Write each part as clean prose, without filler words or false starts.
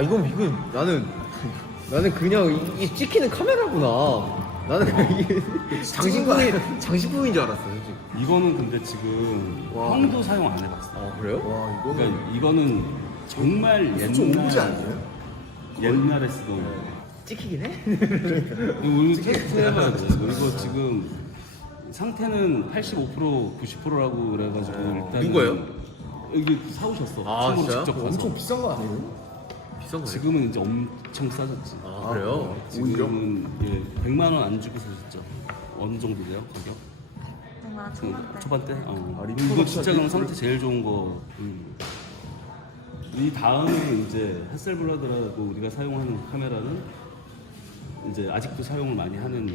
이건 나는 그냥 이게 찍히는 카메라구나. 나는 이게 장식품인 줄 알았어, 솔직히. 이거는 근데 지금 형도 사용 안 해봤어. 그래요? 와 이거는 그러니까 이거는 정말 좀 오브제 아니에요? 옛날에 쓰던. 찍히긴 해? 우리 테스트 해봐야 돼. 이거 지금 상태는 85% 90%라고 그래가지고 일단 누구예요? 여기 사오셨어. 아, 친구로 진짜요? 직접 가서. 엄청 비싼 거 아니에요? 비싼 거예요? 지금은 이제 엄청 싸졌지. 그래요? 지금은 예, 100만 원 안 주고 사셨죠. 어느 정도 돼요 가격? 정말 초반대. 초반대? 리프트 이거 진짜 그럼 리프트. 상태 제일 좋은 거. 이 다음에 이제 햇셀블러드라고 우리가 사용하는 카메라는 이제 아직도 사용을 많이 하는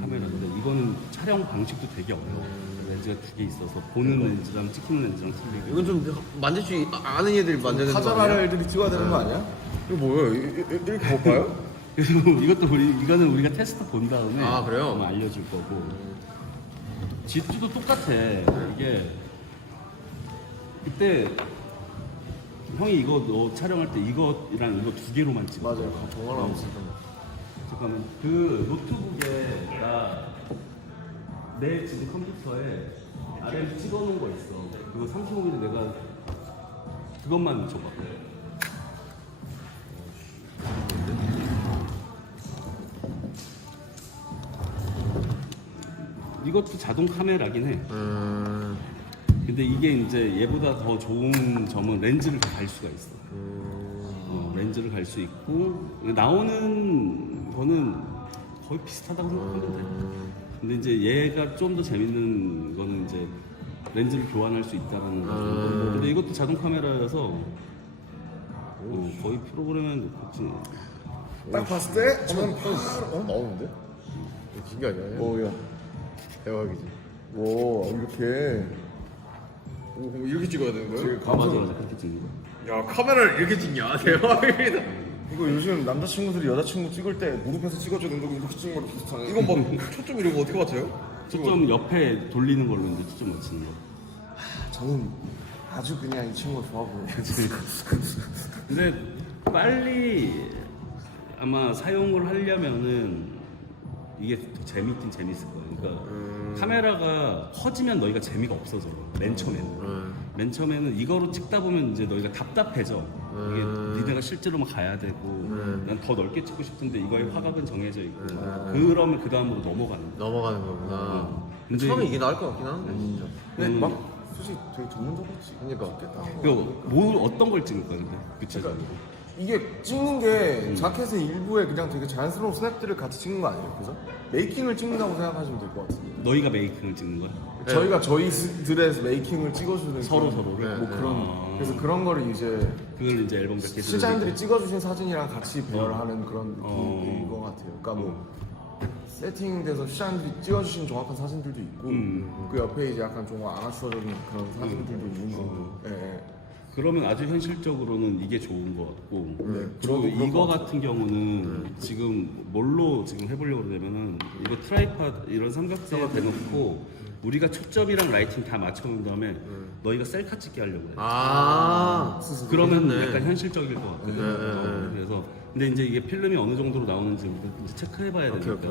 카메라인데 이거는 촬영 방식도 되게 어려워. 렌즈가 두 개 있어서 보는 렌즈랑 찍히는 렌즈랑 틀리고. 이건 좀 만질 줄 아는 애들이 만져야 되는 거 카자라를 아니야? 애들이 찍어야 되는 거 아니야? 이거 뭐예요? 이렇게 못 봐요? 그래서 이거는 우리가 테스트 본 다음에 아, 그래요? 아마 알려줄 거고. G2도 똑같아. 이게 그때 형이 이거 너 촬영할 때 이거랑 이거 두 개로만 찍어. 맞아요. 동화랑 쓰던 잠깐만 그 노트북에 내 지금 컴퓨터에 아래에 찍어놓은 거 있어. 그거 35mm 내가 그것만 줘봐. 이것도 자동 카메라긴 해. 근데 이게 이제 얘보다 더 좋은 점은 렌즈를 갈 수가 있어. 렌즈를 갈 수 있고 나오는 거는 거의 비슷하다고 생각하면 돼. 근데 이제 얘가 좀 더 재밌는 거는 이제 렌즈를 교환할 수 있다는 거. 근데 이것도 자동 카메라여서 거의 프로그램에 놓지. 딱 봤을 때 저는 바로 나오는데? 신기하지? 뭐야? 대박이지. 오 이렇게 그럼 이렇게 찍어야 되는 거예요? 지금 맞아 감성. 맞아 그렇게 찍는 거. 야, 카메라를 이렇게 찍냐? 대박이다. 이거 요즘 남자친구들이 여자친구 찍을 때 무릎에서 찍어주는 거 이렇게 찍는 거랑 비슷하네. 이건 막 초점 이런 거 어떻게 맞춰요? 초점 옆에 돌리는 걸로 이제 초점 맞추는 거. 저는 아주 그냥 이 친구가 좋아 보여요. 근데 빨리 아마 사용을 하려면은 이게 더 재밌긴 재밌을 거예요. 그러니까 카메라가 커지면 너희가 재미가 없어져. 맨 처음에는. 맨 처음에는 이거로 찍다 보면 이제 너희가 답답해져. 이게 니네가 실제로 막 가야 되고 난 더 넓게 찍고 싶은데 이거의 화각은 정해져 있고 그러면 그 다음으로 넘어가는 거야. 넘어가는 거구나. 근데 처음에 이게 나을 것 같긴 한데, 진짜. 근데 막 솔직히 되게 전문적으로 그러니까. 찍겠다. 뭐 어떤 걸 찍을 거야 근데 구체적으로? 이게 찍는 게 자켓의 일부에 그냥 되게 자연스러운 스냅들을 같이 찍는 거 아니에요? 그래서 메이킹을 찍는다고 생각하시면 될 것 같은데. 너희가 메이킹을 찍는 거야? 저희가 저희들의 메이킹을 찍어주는 서로 그런- 서로를? 뭐 그런 그래서 그런 거를 이제 그걸 이제 앨범 몇개 실장님들이 찍어주신 사진이랑 같이 배열하는 그런 느낌인 것 같아요. 그러니까 뭐 세팅돼서 실장님들이 찍어주신 정확한 사진들도 있고 그 옆에 이제 약간 좀 아마추어적인 그런 사진들도 있는 정도. 예, 예. 그러면 아주 현실적으로는 이게 좋은 것 같고 그리고 저도 그럴 이거 것 같은 경우는 지금 뭘로 지금 해보려고 그러면은 이거 트라이팟 이런 삼각대에 대놓고 우리가 초점이랑 라이팅 다 맞춰놓은 다음에 너희가 셀카 찍게 하려고 해. 그러면 그렇네. 약간 현실적일 것 같거든. 그래서 근데 이제 이게 필름이 어느 정도로 나오는지 우리가 이제 체크해봐야 되니까. 오케이.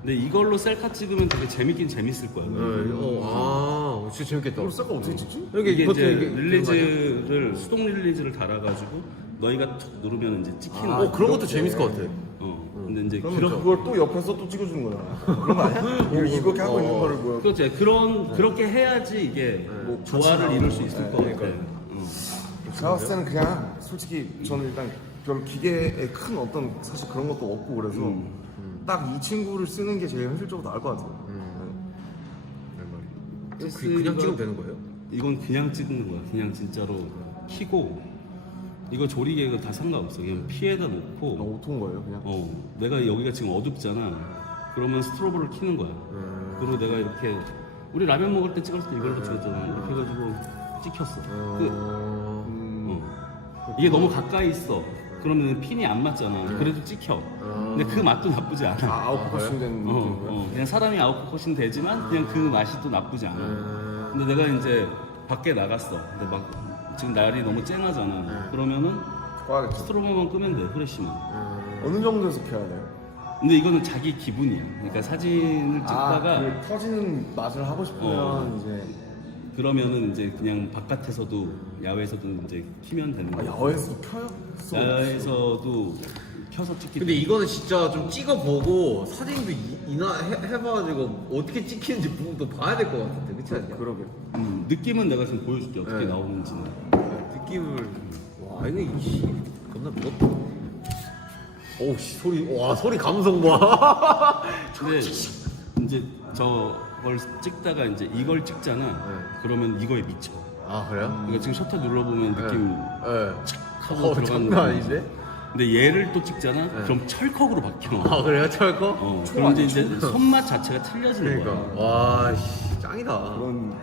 근데 이걸로 셀카 찍으면 되게 재밌긴 재밌을 거야. 진짜 재밌겠다. 이걸 셀카 어떻게 찍지? 이렇게 이게 버튼 이제 이렇게 릴리즈를 수동 릴리즈를 달아가지고 너희가 툭 누르면 이제 찍히는. 그런 것도 재밌을 것 같아. 근데 이제 그러면 그걸 또 옆에서 또 찍어주는 거잖아. 그런 거 아니야? 이렇게 하고 있는 거를 뭐 그렇지. 그렇게 해야지 이게 뭐 조화를 같이 이룰 수 나오는 있을 거. 것 네, 같아. 제가 봤을 때는 그냥 솔직히 저는 일단 별 기계에 큰 어떤 사실 그런 것도 없고 그래서 딱 이 친구를 쓰는 게 제일 현실적으로 나을 것 같아요. 그냥 찍으면 되는 거예요? 이건 그냥 찍는 거야. 그냥 진짜로 키고 이거 조리개가 다 상관없어. 그냥 피에다 놓고 오토인 거예요, 그냥. 내가 여기가 지금 어둡잖아. 그러면 스트로보를 켜는 거야. 그리고 내가 이렇게 우리 라면 먹을 때 찍을 때 이걸로 찍었잖아. 이렇게 해가지고 찍혔어. 이게 너무 가까이 있어. 그러면 핀이 안 맞잖아. 그래도 찍혀. 근데 그 맛도 나쁘지 않아. 아웃포커싱 된 느낌이고요. 그냥 사람이 아웃포커싱 되지만 그냥 그 맛이 또 나쁘지 않아. 근데 내가 이제 밖에 나갔어. 근데 막 지금 날이 너무 쨍하잖아. 그러면은 꺼야겠죠. 스트로보만 끄면 돼, 후레쉬는. 어느 정도에서 켜야 돼요? 근데 이거는 자기 기분이야. 그러니까 사진을 찍다가 그 터지는 맛을 하고 싶으면 이제 그러면은 이제 그냥 바깥에서도 야외에서도 이제 키면 되는 거야. 야외에서도 켜요? 야외에서도 켜서 찍기. 근데 이거는 진짜 좀 찍어보고 사진도 해봐가지고 어떻게 찍히는지 또 봐야 될 것 같은데, 그렇지 않냐? 그러게. 느낌은 내가 지금 보여줄게 어떻게 네. 나오는지는. 느낌을 와 이거 이씨 겁나 무겁다. 오씨 소리 감성 봐. 근데 이제 저걸 찍다가 이제 이걸 찍잖아. 그러면 이거에 미쳐. 아 그래요? 그러니까 지금 셔터 눌러보면 느낌 네. 하고 들어가는 장난 거. 아닌데? 근데 얘를 또 찍잖아. 그럼 철컥으로 바뀌어. 아 그래요? 철거? 그럼 이제 손맛 자체가 틀려지는 그러니까 거야. 와 씨, 짱이다.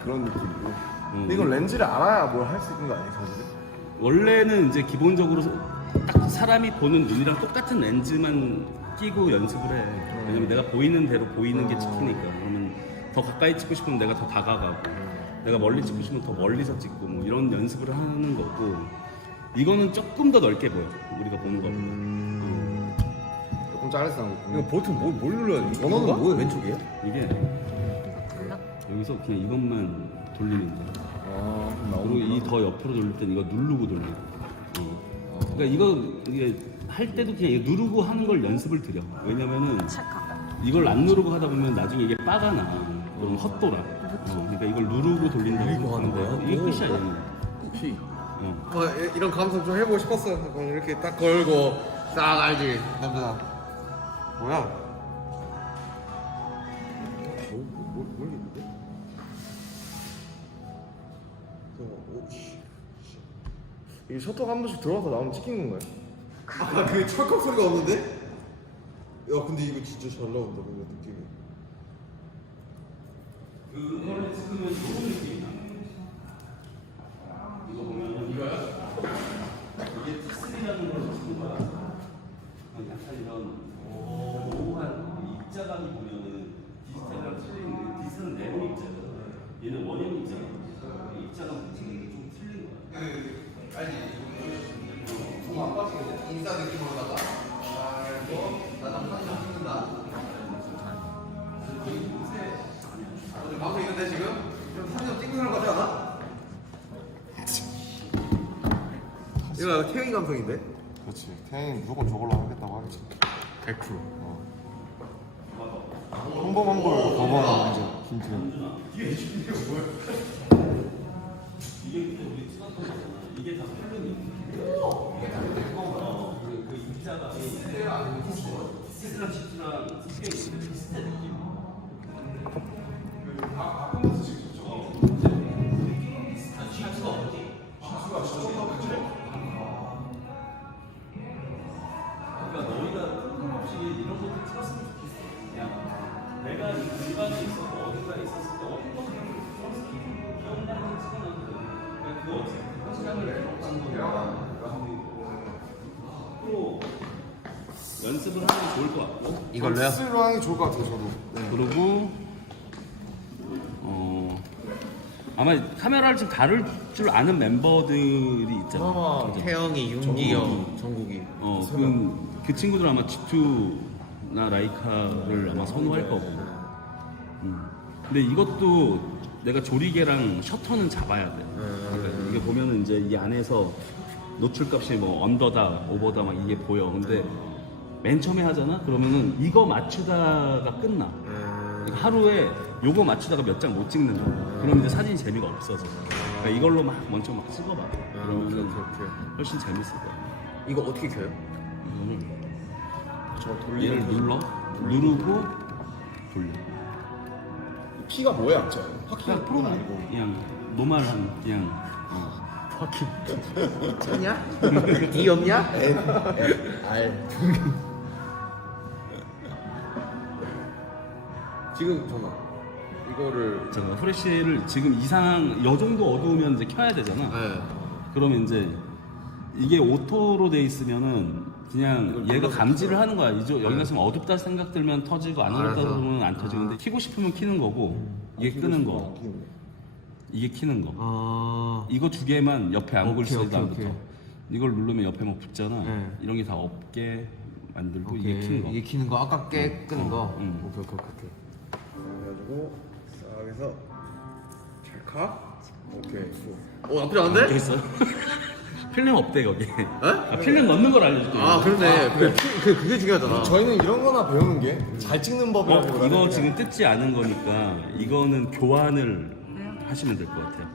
그런 느낌이고. 근데 이건 렌즈를 알아야 뭘 할 수 있는 거 아니에요, 사실은? 원래는 이제 기본적으로 딱 사람이 보는 눈이랑 똑같은 렌즈만 끼고 연습을 해. 왜냐면 내가 보이는 대로 보이는 게 찍히니까. 그러면 더 가까이 찍고 싶으면 내가 더 다가가고, 내가 멀리 찍고 싶으면 더 멀리서 찍고, 뭐 이런 연습을 하는 거고. 이거는 조금 더 넓게 보여. 우리가 보는 거. 조금 잘라서 나온 이거 거. 보통 뭘 눌러야 돼? 번호는 이건가? 뭐예요? 왼쪽이에요? 이게 돌려? 여기서 그냥 이것만 돌리는 거야. 그리고 이 더 옆으로 돌릴 땐 이거 누르고 돌려. 그러니까 이게 할 때도 그냥 이거 누르고 하는 걸 연습을 드려. 왜냐면은 찰칵. 이걸 안 누르고 하다 보면 나중에 이게 빠가 나. 그럼 헛돌아. 그러니까 이걸 누르고 돌린다고 이거 하는 거야? 이게 오. 끝이야 얘는. 혹시 어. 이런 감성 좀 해보고 싶었어요. 이렇게 딱 걸고 딱 알지. 남자. 뭐야? 모르겠는데? 이게 셔터가 한 번씩 들어와서 나오면 찍힌 건가요? 아까 그 철컥 소리가 없는데? 야 근데 이거 진짜 잘 나온다 뭔가 느낌이. 그거를 찍으면 좋은 느낌이 나. 이거 보면 이거야? 이게 T3라는 걸 찍는 거야. 약간 이런 모호한 입자감이 보면은 디지털이랑 틀린 디지털은 네모 입자잖아. 얘는 원형 입자잖아. 입자감 붙이는 게 좀 틀린 거야. 인싸 느낌으로다가 나랑 사진 찍는다. 오늘 방송 있는데 지금? 좀 사진 좀 찍는 사람 같지 않아? 이거 태영이 감성인데? 그렇지. 태양이 무조건 저걸로 하겠다고 하겠지. 100%. 평범한 걸 거부하는 이제 김태형. 이게 우리 찍었던 거잖아. 이게 다 필름이야. 그 입자가 시스랑 시스랑 섞여 있는데 비슷한 느낌. 그러니까 너희가 뜬금없이 이런 것도 찍었으면 좋겠어. 그냥 내가 이 공간에 있어서 어딘가에 있었을 때 어떤 것을 기억나는 찍어놨거든. 그러니까 그 어떻게 시간을 기록한 거야. 또 연습을 하는 게 좋을 것 같고. 이걸로요? 스스로 하는 게 좋을 것 같아요, 저도. 네. 그리고 아마 카메라를 좀 다룰 줄 아는 멤버들이 있잖아. 아마 태영이, 윤기 형, 정국이. 그 친구들 아마 G2나 라이카를 아마 선호할 거고. 근데 이것도 내가 조리개랑 셔터는 잡아야 돼. 그러니까 이게 보면은 이제 이 안에서 노출값이 뭐 언더다, 오버다 막 이게 보여. 근데 맨 처음에 하잖아? 그러면은 이거 맞추다가 끝나. 그러니까 하루에 요거 맞추다가 몇 장 못 찍는다. 그러면 이제 사진이 재미가 없어져. 그러니까 이걸로 막 먼저 막 찍어봐. 그러면 훨씬 재밌을 거야. 이거 어떻게 켜요? 얘를 누르고 돌려. 키가 뭐야, 진짜? 그냥 프로는 아니고 그냥 노멀한 그냥 차냐? D 없냐? 알. 지금 잠깐 이거를 잠깐 후레쉬를 지금 요 정도 어두우면 이제 켜야 되잖아. 네. 그러면 이제 이게 오토로 돼 있으면은 그냥 얘가 감지를 하는 거야. 여기가 지금 어둡다 생각 들면 터지고 안 어둡다 알아서. 그러면 안 터지는데 켜고 싶으면 켜는 거고 이게 끄는 거, 이게 켜는 거. 아 이거 두 개만 옆에 안 오케이, 굴 오케이, 다음부터. 오케이. 이걸 누르면 옆에 뭐 붙잖아. 네. 이런 게 다 없게 만들고 오케이. 이게 킨 거. 이게 키는 거 아까 깨 끄는 거. 응. 오케이. 그래가지고 싹 해서 찰칵. 오케이. 나쁘지 않은데? 있어. 필름 없대 거기. 아, 필름 넣는 걸 알려줄게. 그러네. 그게 중요하잖아. 저희는 이런 거나 배우는 게 잘 찍는 법이라고. 이거 지금 뜯지 않은 거니까 이거는 교환을 하시면 될 것 같아요.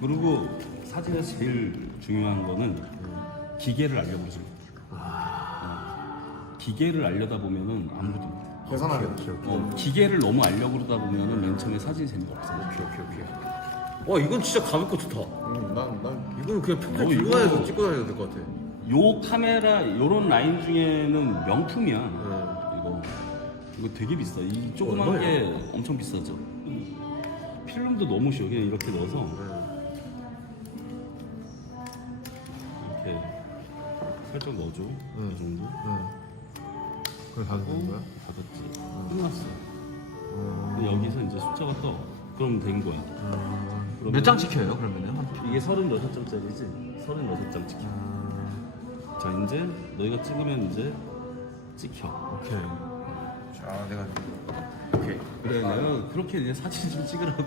그리고 사진에서 제일 중요한 거는 기계를 알려보죠. 기계를 알려다 보면은 아무것도 못해. 계산하게 되죠. 기계를 너무 알려고 그러다 보면은 맨 처음에 사진이 재미가 없어. 오케이. 이건 진짜 가볍고 좋다. 난 이건 그냥 평소에 어, 들고 이거- 다녀서 찍고 다녀도 될 것 같아. 요 카메라 요런 라인 중에는 명품이야. 이거 되게 비싸. 이 조그만 얼마예요? 게 엄청 비싸죠. 필름도 너무 쉬워. 그냥 이렇게 넣어서 이렇게 살짝 넣어줘. 이 정도. 그럼 다 되는 거야? 닫았지. 끝났어. 근데 여기서 이제 숫자가 떠. 그럼 된 거야. 그러면 몇 장 찍혀요 그러면은? 이게 36장짜리지? 36장 찍혀. 자, 이제 너희가 찍으면 이제 찍혀. 오케이. 자, 내가 오케이. 그래, 내가 그렇게 이제 사진 좀 찍으라고.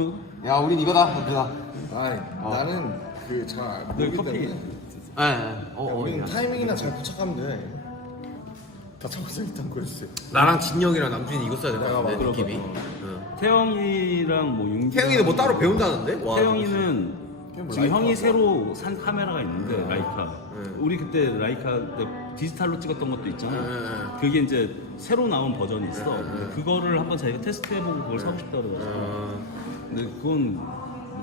응? 야, 우린 이거다, 누나. 아니 나는 그잘 너 모르기 커피. 때문에 우리는 야. 타이밍이나 잘 부착하면 돼. 다 잡아서 일단 그려주세요. 나랑 진영이랑 남준이 이거 써야 될 것 내가 같은데 봐, 느낌이. 태영이랑 뭐 윤기. 태영이는 뭐 따로 배운다는데? 와, 태영이는 뭐 지금 라이카 형이 뭐? 새로 산 카메라가 있는데 라이카. 네. 우리 그때 라이카 디지털로 찍었던 것도 있잖아. 네. 그게 이제 새로 나온 버전이 있어. 네. 근데 그거를 한번 자기가 테스트해보고 그걸 사고 싶다 그래가지고. 근데 그건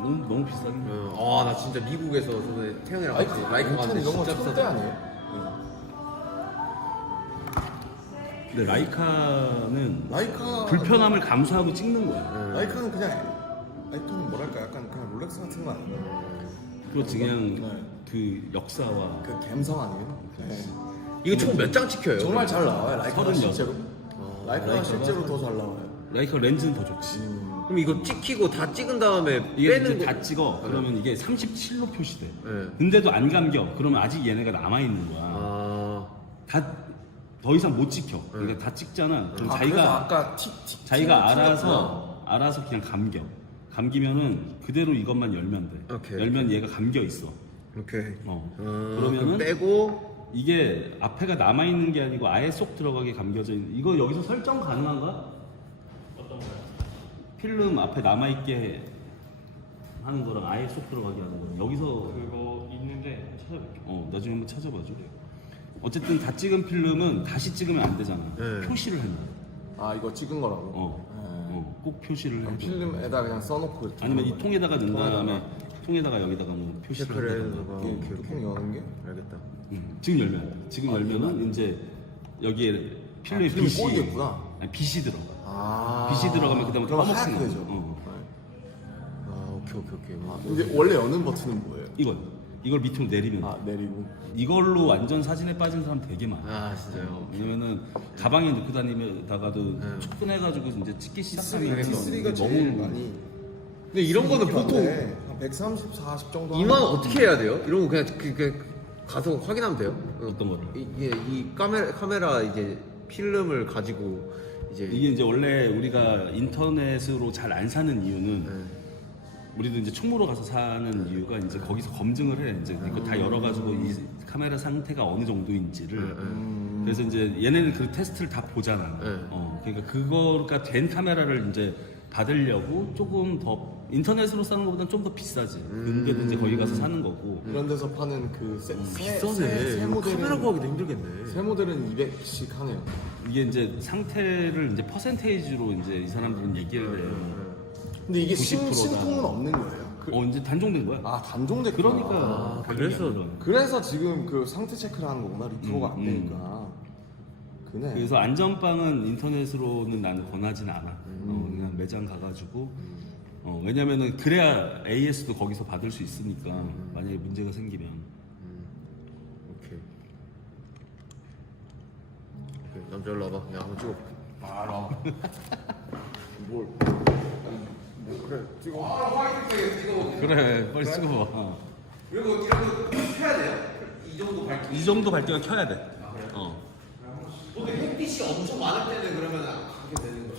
너무 비싸긴 해. 나 진짜 미국에서 저번에 태영이랑 같이 라이카 인천 갔는데 이런 거 진짜 첫대 비싸다. 아니에요? 근데 라이카는 라이카 불편함을 감수하고 찍는 거야. 라이카는 라이카는 뭐랄까 약간 그냥 롤렉스 같은 거 아니에요? 그렇지, 그냥 네. 그 역사와 그 감성 아니에요? 네. 이거 총 몇 장 찍혀요? 정말 잘 나와요 라이카가 36. 실제로. 라이카가 라이카가 실제로 더 잘 나와요. 라이카 렌즈는 더 좋지. 그럼 이거 찍히고 다 찍은 다음에 이게 빼는 이제 거. 다 찍어. 그러면 이게 37로 표시돼. 네. 근데도 안 감겨. 그러면 아직 얘네가 남아 있는 거야. 다 더 이상 못 찍혀. 그러니까 다 찍잖아. 그럼 그래서 자기가 아까 틱틱 자기가 알아서 그냥 감겨. 감기면은 그대로 이것만 열면 돼. 오케이. 열면 얘가 감겨 있어. 오케이. 그러면은 그럼 빼고 이게 앞에가 남아 있는 게 아니고 아예 쏙 들어가게 감겨져 있는. 이거 여기서 설정 가능한가? 어떤 거요? 필름 앞에 남아 있게 하는 거랑 아예 쏙 들어가게 하는 거랑 여기서 그거 있는데 찾아볼게요. 나중에 한번 찾아봐줘. 어쨌든 다 찍은 필름은 다시 찍으면 안 되잖아. 네. 표시를 해놔. 아 이거 찍은 거라고? 꼭 표시를 그럼 해. 필름에다 그냥 써놓고 아니면 이 통에다가 넣은 다음에 통에다가 여기다가 뭐 표시를 체크를 해놓는 해서 거. 오케이. 뚜껑 여는 게? 알겠다. 지금 열면 안 돼. 지금 열면은 이제 여기에 필름이 필름이 빛이 꽂겠구나. 아니, 빛이 들어가. 아 빛이 들어가면 그다음에 그럼 까먹지 하얗게 마. 되죠. 오케이. 이게 원래 여는 버튼은 뭐예요? 이걸 밑으로 내리면 돼. 내리고. 이걸로 완전 사진에 빠진 사람 되게 많아. 진짜요? 왜냐면은 가방에 넣고 다니다가도 촉근해가지고 이제 찍기 시작하면 T3가 너무 제일 많이. 근데 이런 거는 보통 한 130, 40 정도. 이만 하면 어떻게 해야 돼요? 이런 거 그냥 가서 확인하면 돼요? 어떤 거를? 이게 이 카메라 이제 필름을 가지고 이제 이게 이제 원래 우리가 인터넷으로 잘 안 사는 이유는 우리도 이제 총무로 가서 사는 이유가 이제 거기서 검증을 해. 이제 이거 다 열어가지고 이 카메라 상태가 어느 정도인지를. 그래서 이제 얘네는 그 테스트를 다 보잖아. 그러니까 그거가 된 카메라를 이제 받으려고 조금 더 인터넷으로 사는 것보다는 좀 더 비싸지. 근데도 이제 거기 가서 사는 거고. 이런 데서 파는 그 비싸네. 새 이거 모델은 카메라 구하기도 힘들겠네. 새 모델은 200씩 하네요. 이게 이제 상태를 이제 퍼센테이지로 이제 이 사람들은 얘기를 해요. 근데 이게 90% 다. 신통은 없는 거예요? 이제 단종된 거야. 단종됐구나. 그러니까 그래서 그래서 지금 그 상태 체크를 하는 거구나. 리프로가 안 되니까. 그네. 그래서 안전빵은 인터넷으로는 나는 권하진 않아. 그냥 매장 가가지고. 왜냐면은 그래야 AS도 거기서 받을 수 있으니까 만약에 문제가 생기면. 오케이. 남자 일로 와봐. 내가 한번 찍어볼게. 알아. 뭘? 그래 찍어. 그래, 빨리 찍어봐. 그리고 이런 거 이 정도 밝기가 켜야 돼. 근데 햇빛이 엄청 많을 때는 그러면 하게 되는 거야.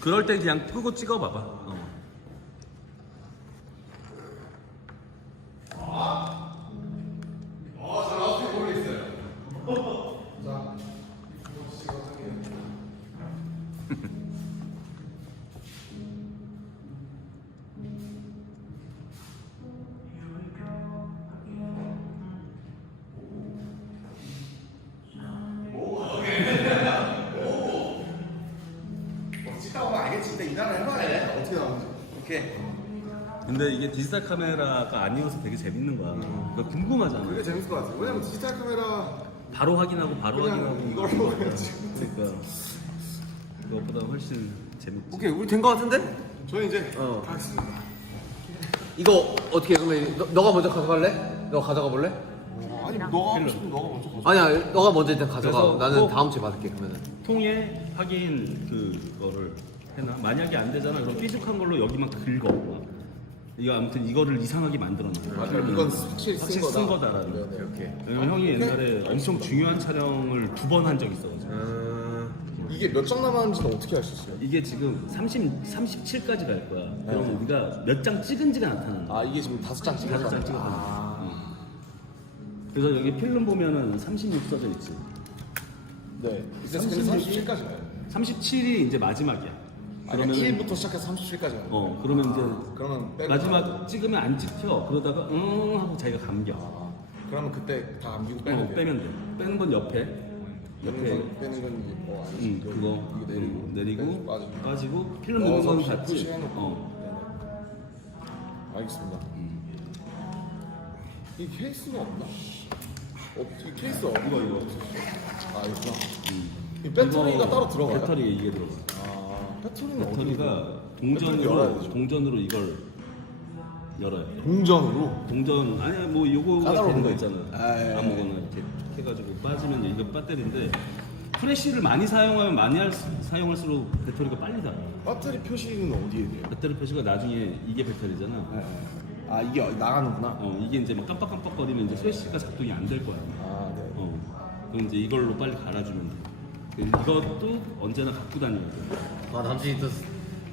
그럴 때 그냥 끄고 찍어봐봐. 잘 나왔을 모르겠어요. 찍다 보면 알겠지. 근데 이날을 해봐야 돼. 어떻게 나오는지. 오케이. 근데 이게 디지털 카메라가 아니어서 되게 재밌는 거야. 그거 궁금하잖아. 그게 재밌을 것 같아요. 왜냐면 디지털 카메라 바로 확인하고 바로 그냥 확인하고. 이걸로 그냥 찍으면 돼. 그러니까 그것보다 훨씬 재밌지. 오케이, 우리 된 거 같은데? 저는 이제 어. 가겠습니다. 이거 어떻게 그러면 너가 먼저 가져갈래? 너가 가져가 볼래? 아니 너가 하고 싶으면 너가 먼저 가져. 아니야, 너가 먼저 일단 가져가. 그래서 나는 꼭- 다음 주에 받을게. 그러면은. 통에 확인 그거를 해놔. 만약에 안 되잖아. 그럼 삐죽한 걸로 여기만 긁어. 이거 아무튼 이거를 이상하게 만들어놔. 맞아. 이건 확실히 확실히 쓴 거다라는 거. 네, 오케이. 왜냐면 형이 옛날에 엄청 중요한 촬영을 2번 한 적 있어. 이게 몇 장 남았는지는 어떻게 알 수 있어요? 이게 지금 37까지 갈 거야. 그럼 우리가 몇 장 찍은지가 나타난다. 아 이게 지금 5장 찍었다. 5장 찍었다. 아, 그래서 여기 필름 보면은 36 써져 있지. 네. 이제 36 37까지 가요. 37이 이제 마지막이야. 그러면 그러면 1부터 시작해서 37까지 가요. 그러면 이제 그러면 빼고 마지막 찍으면 안 찍혀. 그러다가 하고 자기가 감겨. 그러면 그때 다 안 비고 빼면 빼면 돼. 돼요. 빼는 건 옆에. 옆에. 빼는 건 이제 뭐 아니지. 그거 이거 내리고 내리고 빠지고. 빠지고 필름 넣는 건 넣어서 같지. 푸시해놓고. 알겠습니다. 이 케이스가 없나? 이 케이스 이거 이거 이거. 아 있구나. 이 배터리가 이거 따로 들어가요? 배터리에 이게 들어가. 아 배터리는 어디? 배터리가 배터리 열어야 되죠. 동전으로 이걸 열어요. 동전으로. 동전 아니야 뭐 요거가 까다로운 되는 거 거. 있잖아. 아, 예. 아무거나 이렇게 해가지고 빠지면 이거 배터리인데 프레쉬를 많이 사용하면 사용할수록 배터리가 빨리 닳아. 배터리 표시는 어디에 돼요? 배터리 표시가 나중에 이게 배터리잖아. 아 이게 나가는구나. 이게 이제 막 깜빡깜빡거리면 이제 프레쉬가 작동이 안 될 거야. 아 네. 그럼 이제 이걸로 빨리 갈아주면 돼. 이것도 언제나 갖고 다녀야 돼. 아, 남친이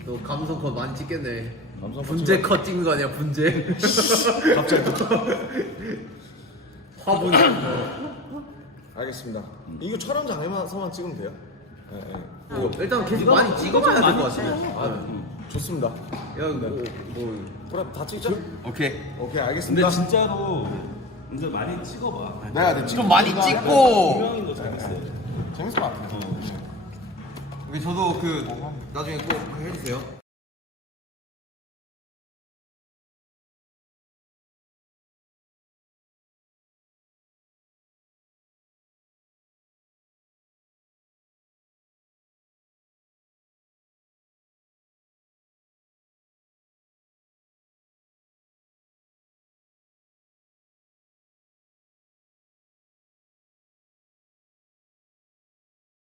또 감성 컷 많이 찍겠네. 감성 컷 분재 컷 찍는 거 아니야, 분재. 갑자기 화분. 알겠습니다. 이거 촬영장에서만 찍으면 돼요? 네, 네. 이거 일단 계속 많이 찍어봐야 될 것 같아. 아, 좋습니다. 야, 뭐. 그래 다 찍자. 오케이. 오케이 근데 알겠습니다. 진짜로 이제 많이 찍어봐. 내가 좀 많이 찍고. 분명히 거 재밌어요. 재밌을 것 같아요. 저도 나중에 꼭 해주세요.